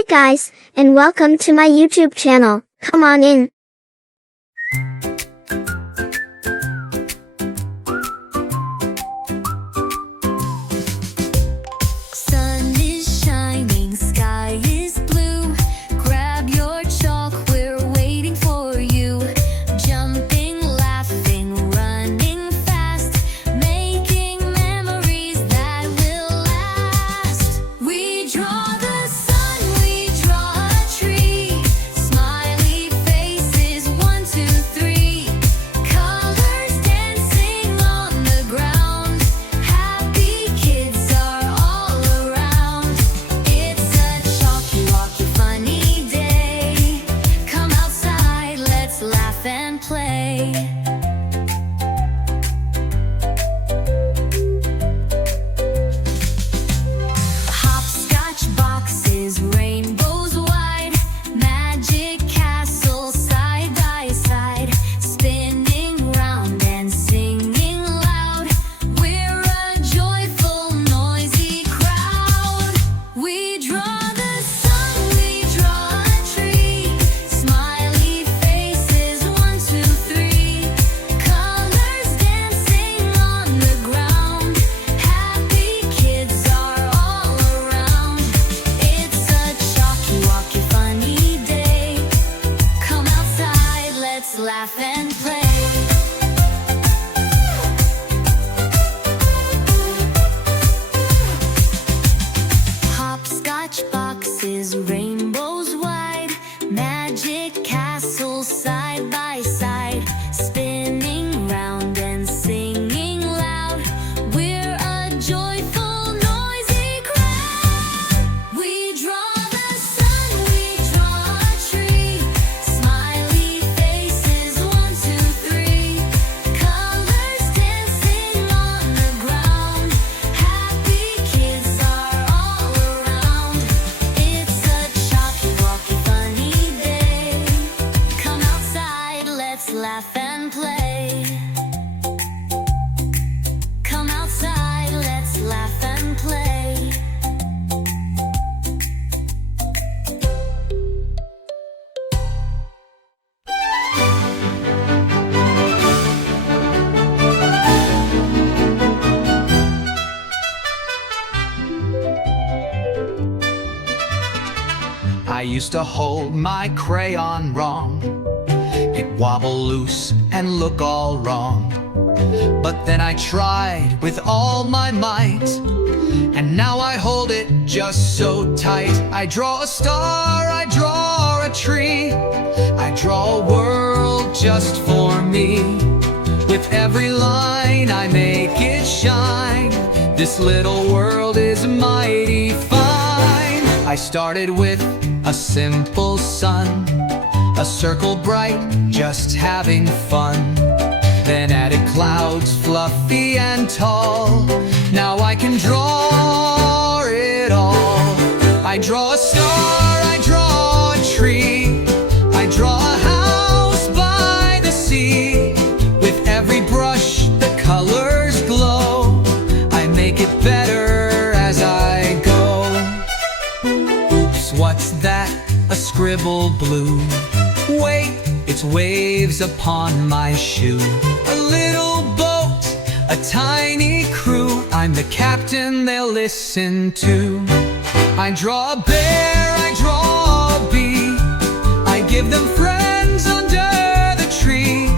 Hi guys, and welcome to my YouTube channel. Come on in. Sun is shining, sky is blue. Grab your chalk, we're waiting for you. Jumping, laughing, running fast, making memories that will last. We draw the sun, we draw a tree. Smiley faces, 1, 2, 3. Colors dancing on the ground. Happy kids are all around. It's a chalky, walky, funny day. Come outside, let's laugh and play. Hopscotch boxes, rainbows wide, magic castle side by side, spinning round and singing loud. We're a joyful, noisy crowd. We draw the sun, we draw a tree. Smiley faces, 1, 2, 3. Colors dancing on the ground. Happy kids are all around. It's a chalky, walky, funny day. Come outside, let's laugh and play. Hopscotch boxes, rainbows wide, magic castles side by side, spinning round and singing loud. We're a joyful, noisy crowd. We draw the sun, we draw a tree. Smiley faces, 1, 2, 3. Colors dancing on the ground. Happy kids are all around. It's a chalky, walky, funny day. Come outside, let's laugh and play. Come outside, let's laugh and play. I used to hold my crayon wrong. It'd wobble loose and look all wrong. But then I tried with all my might, and now I hold it just so tight. I draw a star, I draw a tree, I draw a world just for me. With every line I make it shine. This little world is mighty fine. I started with a simple sun, a circle bright, just having fun. Then added clouds, fluffy and tall. Now I can draw it all. I draw a star, I draw a tree, I draw a house by the sea. With every brush the colors glow. I make it better as I go. Oops, what's that? A scribble blue. Wait, it's waves upon my shoe. A little boat, a tiny crew. I'm the captain they'll listen to. I draw a bear, I draw a bee, I give them friends under the tree.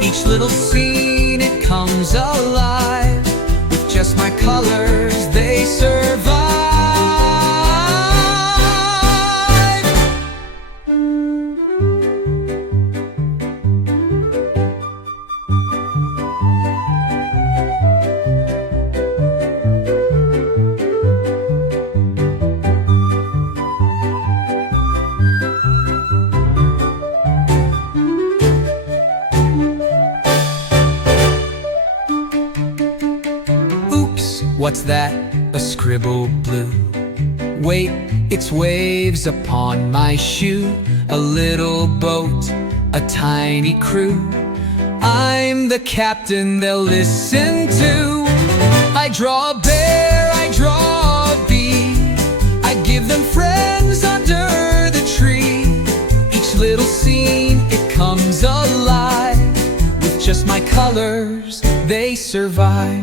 Each little scene, it comes alive. With just my colors, they survive. What's that? A scribble blue. Wait, it's waves upon my shoe. A little boat, a tiny crew. I'm the captain they'll listen to. I draw a bear, I draw a bee, I give them friends under colors, they survive.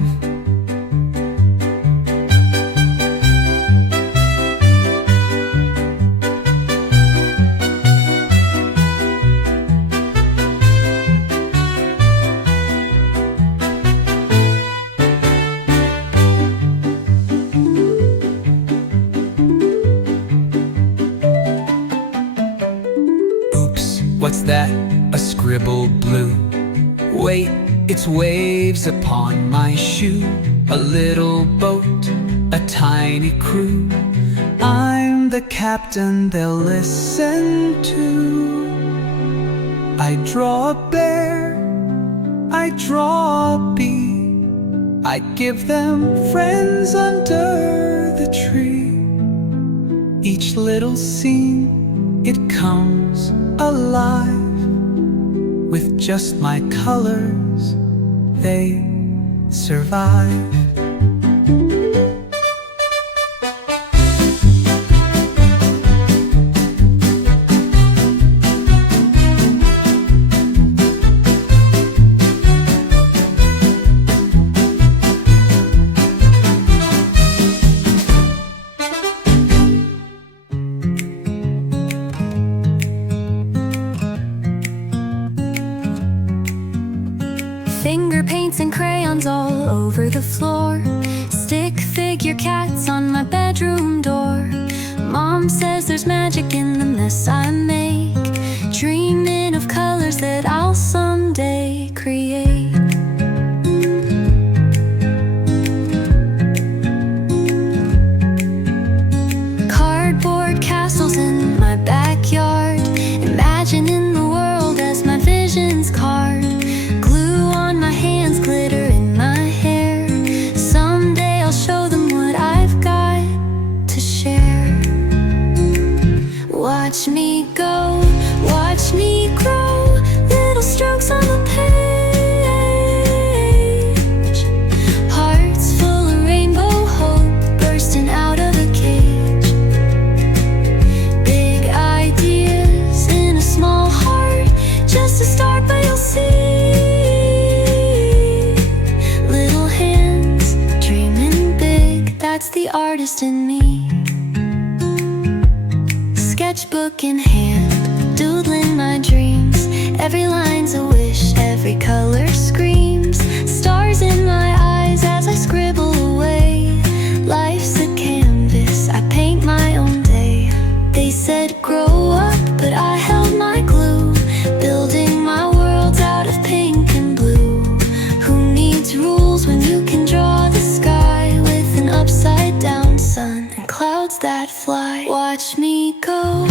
Oops, what's that? A scribble blue. Wait, it's waves upon my shoe. A little boat, a tiny crew. I'm the captain they'll listen to. I draw a bear, I draw a bee. I give them friends under the tree. Each little scene, it comes alive. With just my colors, they survive. Finger paints and crayons all over the floor. Stick figure cats on my bedroom door. Mom says there's magic in the mess I make, dreaming of colors that I'll someday create. Cardboard castles in my backyard, imagining the world as my visions carved. Glitter in my hair. Someday I'll show them what I've got to share. Watch me go, watch me grow. Little strokes on the page. Hearts full of rainbow hope bursting out of a cage. Big ideas in a small heart. Just a start, but you'll see. That's the artist in me. Sketchbook in hand, doodling my dreams. Every line's a wish, every color screams. Stars in my eyes as I scribble away. Life's a canvas, I paint my own day. They said grow up, but I held my glue. Building my worlds out of pink and blue. Who needs rules when you can draw the sky with an upside down sun and clouds that fly? Watch me go,